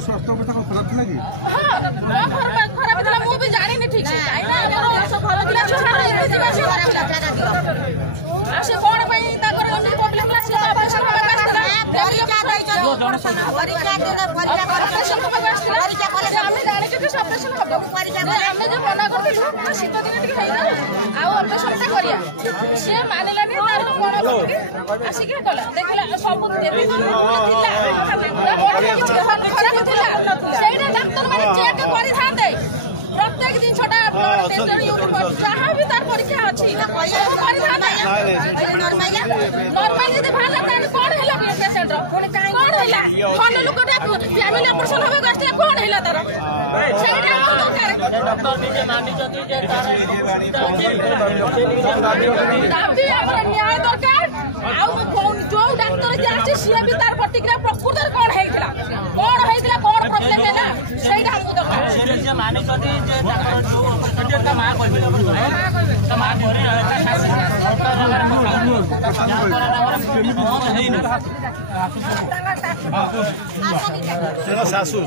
स्वास्थ्य अवस्था खराब थी कि खराब था मु भी जानी नहीं ठीक से से कौन प्रॉब्लम शीत दिन ऑपरेशन सी मानलानी आसिक कला देखला सब डाक्तर मैंने चेक कर प्रत्येक दिन छोटा जहाँ भी तार परीक्षा अच्छी नॉर्मल जब बाहर कौन है पेसेंट कौन है भल लोक फैमिली ऑपरेशन होगा गस्ते कौन है तार दाबी न्याय दरकार जो डाक्तर जी सी भी तार प्रतिक्रिया प्रकृत कौन होता कौन प्रोब्लेम है सहीटा हमको दरकार सासू